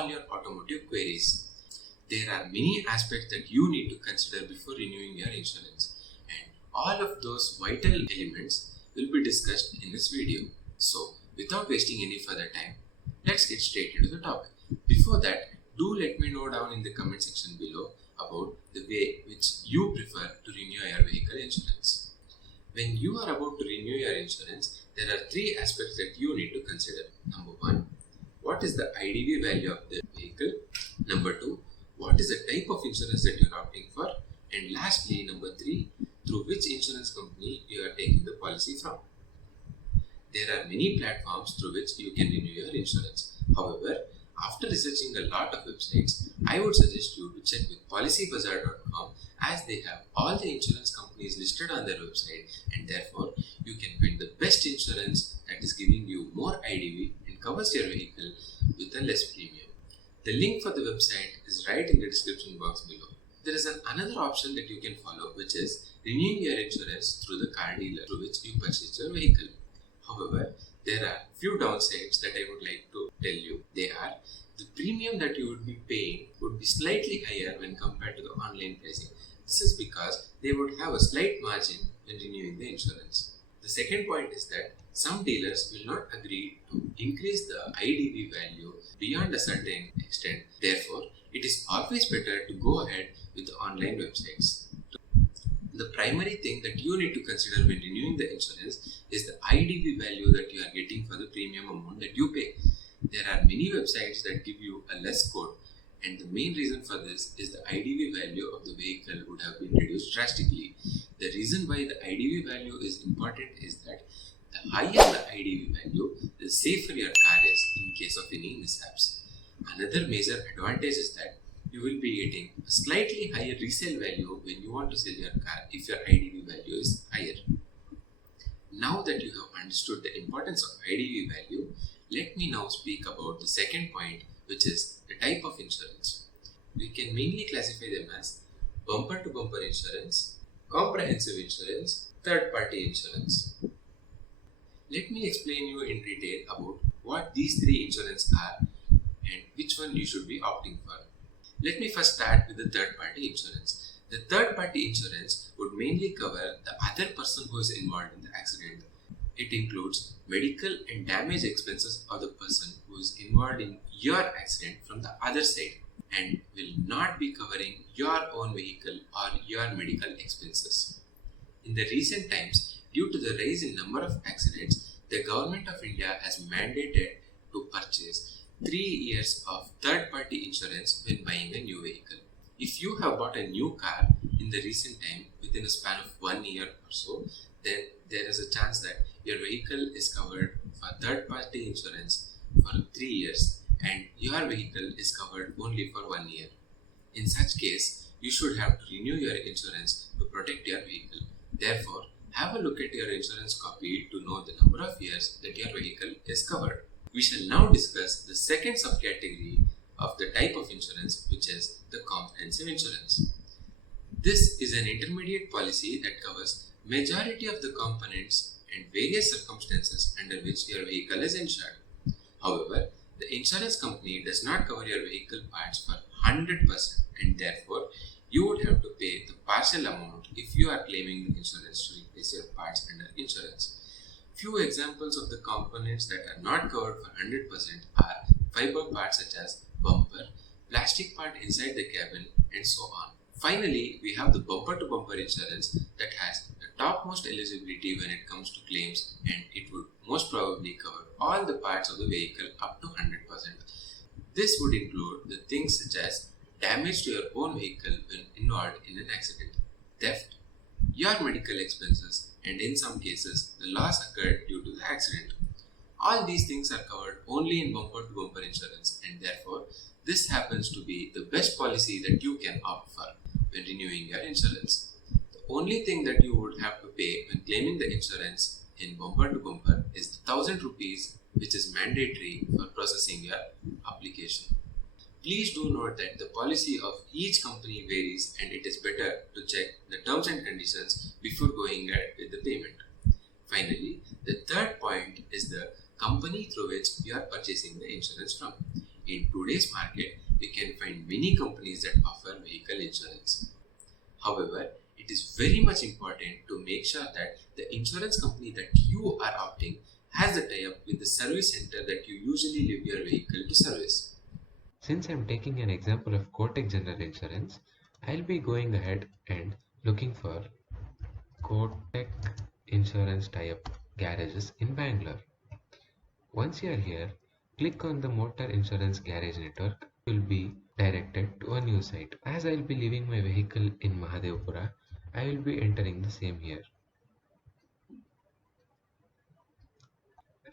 all your automotive queries. There are many aspects that you need to consider before renewing your insurance, and all of those vital elements will be discussed in this video. So, without wasting any further time, let's get straight into the topic. Before that, do let me know down in the comment section below about the way which you prefer to renew your vehicle insurance. When you are about to renew your insurance, there are three aspects that you need to consider. Number one, what is the IDV value of the vehicle? Number two, what is the type of insurance that you are opting for? And lastly, number three, through which insurance company you are taking the policy from. There are many platforms through which you can renew your insurance. However, after researching a lot of websites, I would suggest you to check with policybazaar.com, as they have all the insurance companies listed on their website, and therefore you can find the best insurance that is giving you more IDV and covers your vehicle with a less premium. The link for the website is right in the description box below. There is another option that you can follow, which is renewing your insurance through the car dealer through which you purchased your vehicle. However, there are few downsides that I would like to tell you. They are, the premium that you would be paying would be slightly higher when compared to the online pricing. This is because they would have a slight margin when renewing the insurance. The second point is that some dealers will not agree to increase the IDV value beyond a certain extent. Therefore, it is always better to go ahead with the online websites. The primary thing that you need to consider when renewing the insurance is the IDV value that you are getting for the premium amount that you pay. There are many websites that give you a less quote, and the main reason for this is the IDV value of the vehicle would have been reduced drastically. The reason why the IDV value is important is that the higher the IDV value, the safer your car is in case of any mishaps. Another major advantage is that you will be getting a slightly higher resale value when you want to sell your car if your IDV value is higher. Now that you have understood the importance of IDV value, let me now speak about the second point, which is the type of insurance. We can mainly classify them as bumper-to-bumper insurance, comprehensive insurance, third-party insurance. Let me explain you in detail about what these three insurances are and which one you should be opting for. Let me first start with the third-party insurance. The third-party insurance would mainly cover the other person who is involved in the accident. It includes medical and damage expenses of the person who is involved in your accident from the other side, and will not be covering your own vehicle or your medical expenses. In the recent times, due to the rise in number of accidents, the government of India has mandated to purchase 3 years of third-party insurance when buying a new vehicle. If you have bought a new car in the recent time within a span of 1 year or so, then there is a chance that your vehicle is covered for third-party insurance for 3 years and your vehicle is covered only for 1 year. In such case, you should have to renew your insurance to protect your vehicle. Therefore, have a look at your insurance copy to know the number of years that your vehicle is covered. We shall now discuss the second subcategory of the type of insurance, which is the comprehensive insurance. This is an intermediate policy that covers majority of the components and various circumstances under which your vehicle is insured. However, the insurance company does not cover your vehicle parts for 100%, and therefore you would have to pay the partial amount if you are claiming the insurance to replace your parts under insurance. Few examples of the components that are not covered for 100% are fiber parts such as bumper, plastic part inside the cabin, and so on. Finally, we have the bumper-to-bumper insurance that has the topmost eligibility when it comes to claims, and it would most probably cover all the parts of the vehicle up to 100%. This would include the things such as damage to your own vehicle when involved in an accident, theft, your medical expenses, and in some cases, the loss occurred due to the accident. All these things are covered only in bumper-to-bumper insurance, and therefore, this happens to be the best policy that you can opt for when renewing your insurance. The only thing that you would have to pay when claiming the insurance in bumper-to-bumper is the 1,000 rupees, which is mandatory for processing your application. Please do note that the policy of each company varies, and it is better to check the terms and conditions before going ahead with the payment. Finally, the third point is the company through which you are purchasing the insurance from. In today's market, we can find many companies that offer vehicle insurance. However, it is very much important to make sure that the insurance company that you are opting has a tie-up with the service center that you usually leave your vehicle to service. Since I'm taking an example of Kotak General Insurance, I'll be going ahead and looking for Kotak Insurance tie-up garages in Bangalore. Once you are here, click on the Motor Insurance Garage Network. You will be directed to a new site. As I will be leaving my vehicle in Mahadevpura, I will be entering the same here.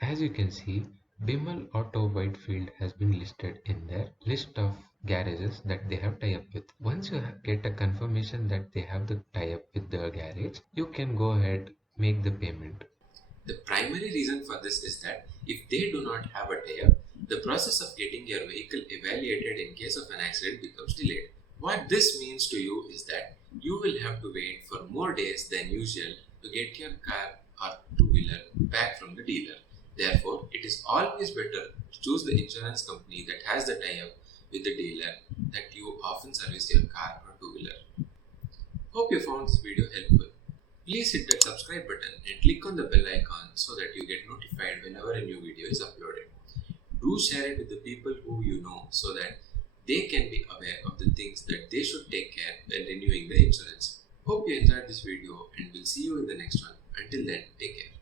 As you can see, Bimal Auto Whitefield has been listed in their list of garages that they have tie-up with. Once you get a confirmation that they have the tie-up with the garage, you can go ahead make the payment. The primary reason for this is that if they do not have a tie-up, the process of getting your vehicle evaluated in case of an accident becomes delayed. What this means to you is that you will have to wait for more days than usual to get your car or two-wheeler back from the dealer. Therefore, it is always better to choose the insurance company that has the tie-up with the dealer that you often service your car or two-wheeler. Hope you found this video helpful. Please hit that subscribe button and click on the bell icon so that you get notified whenever a new video is uploaded. Do share it with the people who you know so that they can be aware of the things that they should take care when renewing the insurance. Hope you enjoyed this video and we'll see you in the next one. Until then, take care.